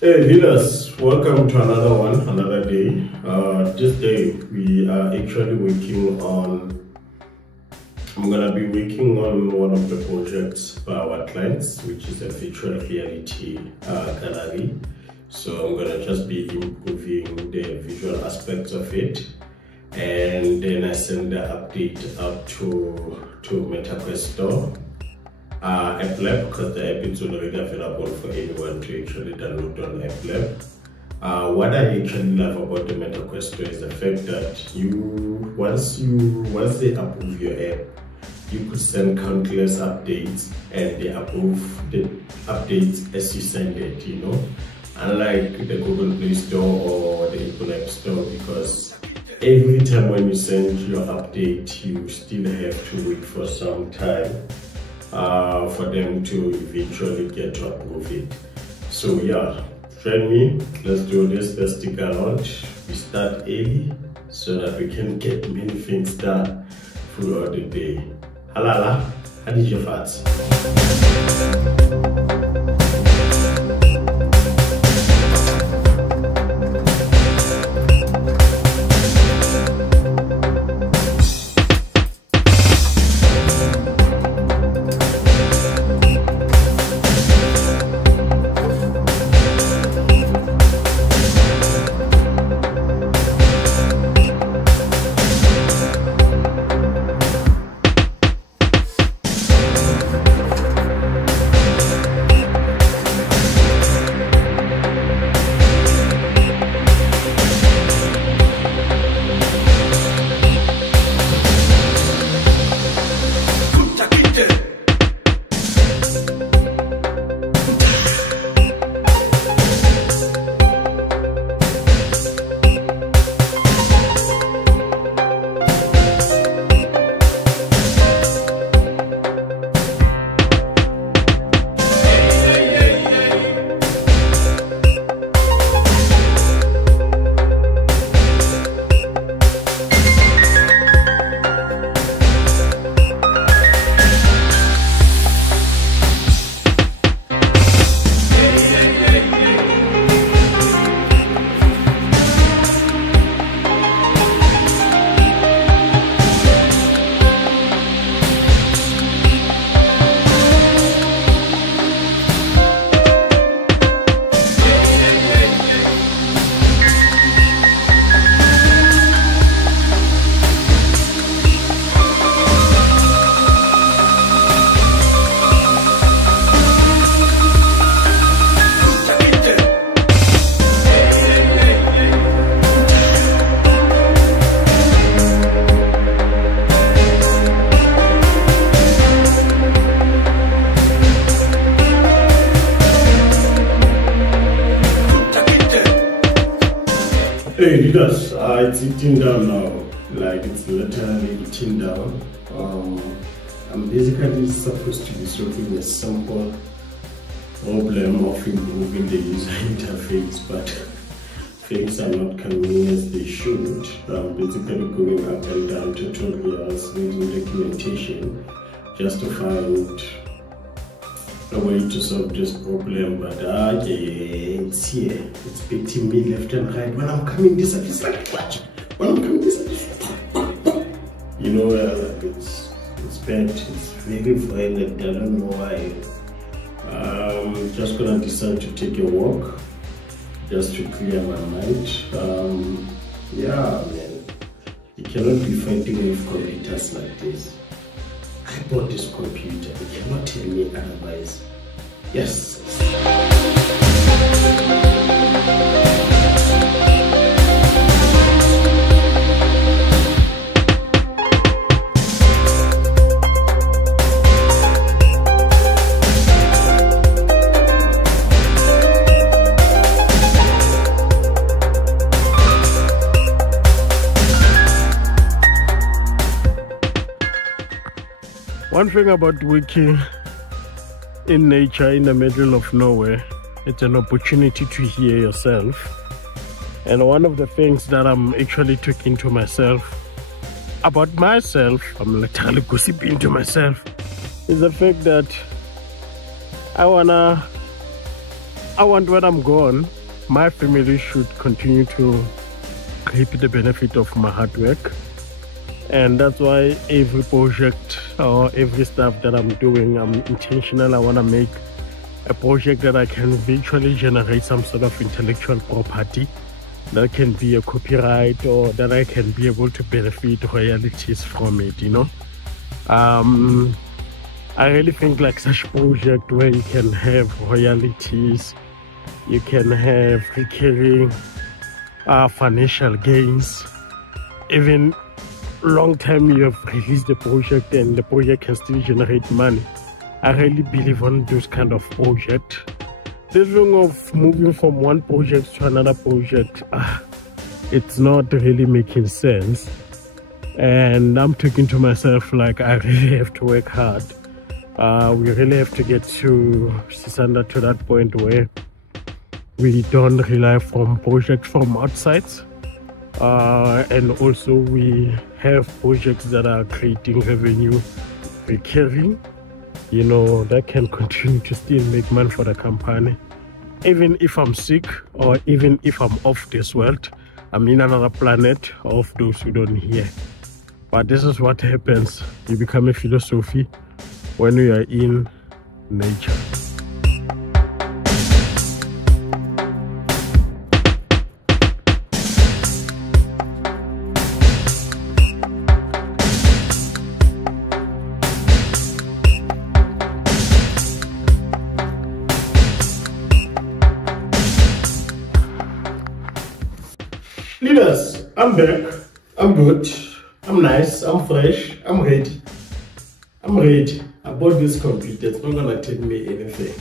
Hey leaders, welcome to another day. This day we are actually I'm gonna be working on one of the projects for our clients, which is a virtual reality gallery. So I'm gonna just be improving the visual aspects of it, and then I send the update up to MetaQuest Store. App Lab, because the app is already available for anyone to actually download on App Lab. What I actually love about the MetaQuest is the fact that once they approve your app, you could send countless updates and they approve the updates as you send it, you know, unlike the Google Play Store or the Apple App Store, because every time when you send your update, you still have to wait for some time for them to eventually get to approve it. So yeah, join me, let's do this, let's stick around. We start early so that we can get many things done throughout the day. Halala, how did your thoughts? Hey leaders, it's eating down now. Like, it's literally eating down. I'm basically supposed to be solving a simple problem of improving the user interface, but things are not coming as they should. I'm basically going up and down tutorials, reading documentation, just to find a way to solve this problem, but it's here. It's beating me left and right. When I'm coming this up, it's like what? When I'm coming this up, you know, it's bad. It's very violent. I don't know why. I'm just gonna decide to take a walk just to clear my mind. Yeah, man, you cannot be fighting with computers like this. I bought this computer, you cannot tell me otherwise. Yes. One thing about working in nature in the middle of nowhere, it's an opportunity to hear yourself. And one of the things that I'm actually talking to myself about myself, I'm literally gossiping to myself, is the fact that I wanna I want when I'm gone, my family should continue to reap the benefit of my hard work. And that's why every project or every stuff that I'm doing, I'm intentional. I want to make a project that I can virtually generate some sort of intellectual property that can be a copyright, or that I can be able to benefit royalties from it, you know. I really think like such project where you can have royalties, you can have recurring financial gains, even long time you have released the project and the project can still generate money. I really believe on those kind of projects. This thing of moving from one project to another project, it's not really making sense. And I'm talking to myself like I really have to work hard. We really have to get to Sisanda to that point where we don't rely from projects from outside. And also we have projects that are creating revenue, recurring, you know, that can continue to still make money for the company. Even if I'm sick, or even if I'm off this world, I'm in another planet of those who don't hear. But this is what happens. You become a philosopher when you are in nature. Leaders, I'm back. I'm good. I'm nice. I'm fresh. I'm ready. I bought this computer. It's not gonna take me anything.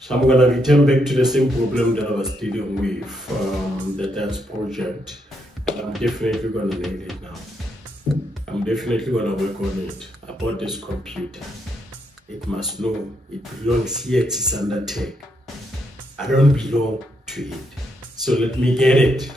So I'm gonna return back to the same problem that I was dealing with, the dance project. And I'm definitely gonna nail it now. I'm definitely gonna work on it. I bought this computer. It must know it belongs here to Sisanda Tech. I don't belong to it. So let me get it.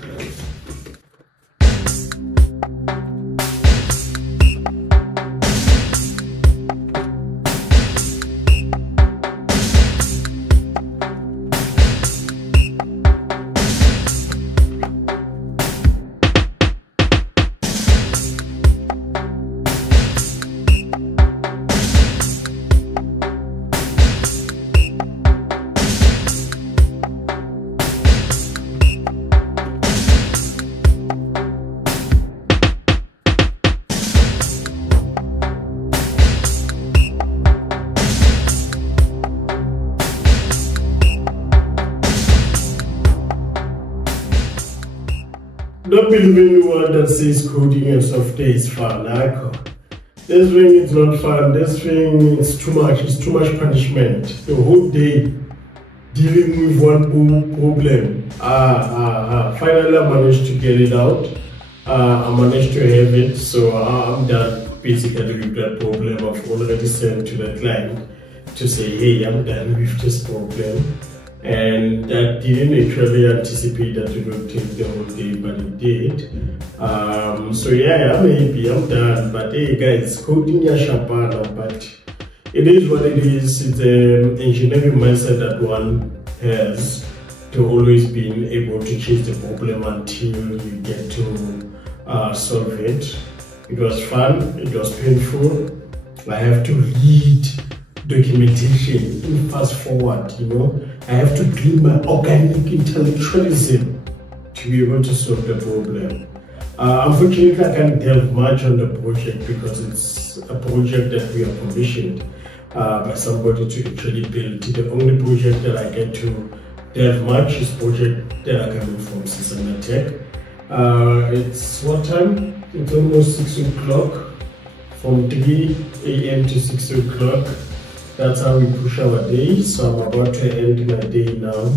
Don't believe anyone that says coding and software is fun. This thing is not fun. This thing is too much. It's too much punishment. The whole day dealing with one problem. Finally I managed to get it out. I managed to have it. So I'm done basically with that problem. I've already sent to the client to say, hey, I'm done with this problem. And I didn't actually anticipate that it would take the whole day, but it did. So yeah, I'm happy, I'm done. But hey guys, coding ya shapana, but it is what it is. It's an engineering mindset that one has to always being able to chase the problem until you get to solve it. It was fun, it was painful. I have to read documentation in fast forward, you know. I have to bring my organic intellectualism to be able to solve the problem. Unfortunately, I can't delve much on the project because it's a project that we are commissioned by somebody to actually build. The only project that I get to delve much is project that are coming from Sisanda Tech. It's what time? It's almost 6 o'clock. From 3 a.m. to 6 o'clock. That's how we push our day. So I'm about to end my day now.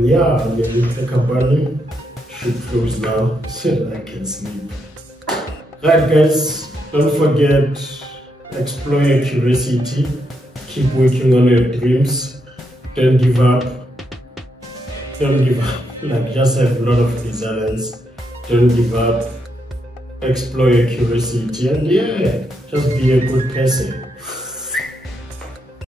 Yeah, and then the company should close now so that I can sleep. Right guys, don't forget, explore your curiosity, keep working on your dreams, don't give up, like just have a lot of resilience, don't give up, explore your curiosity, and yeah, just be a good person.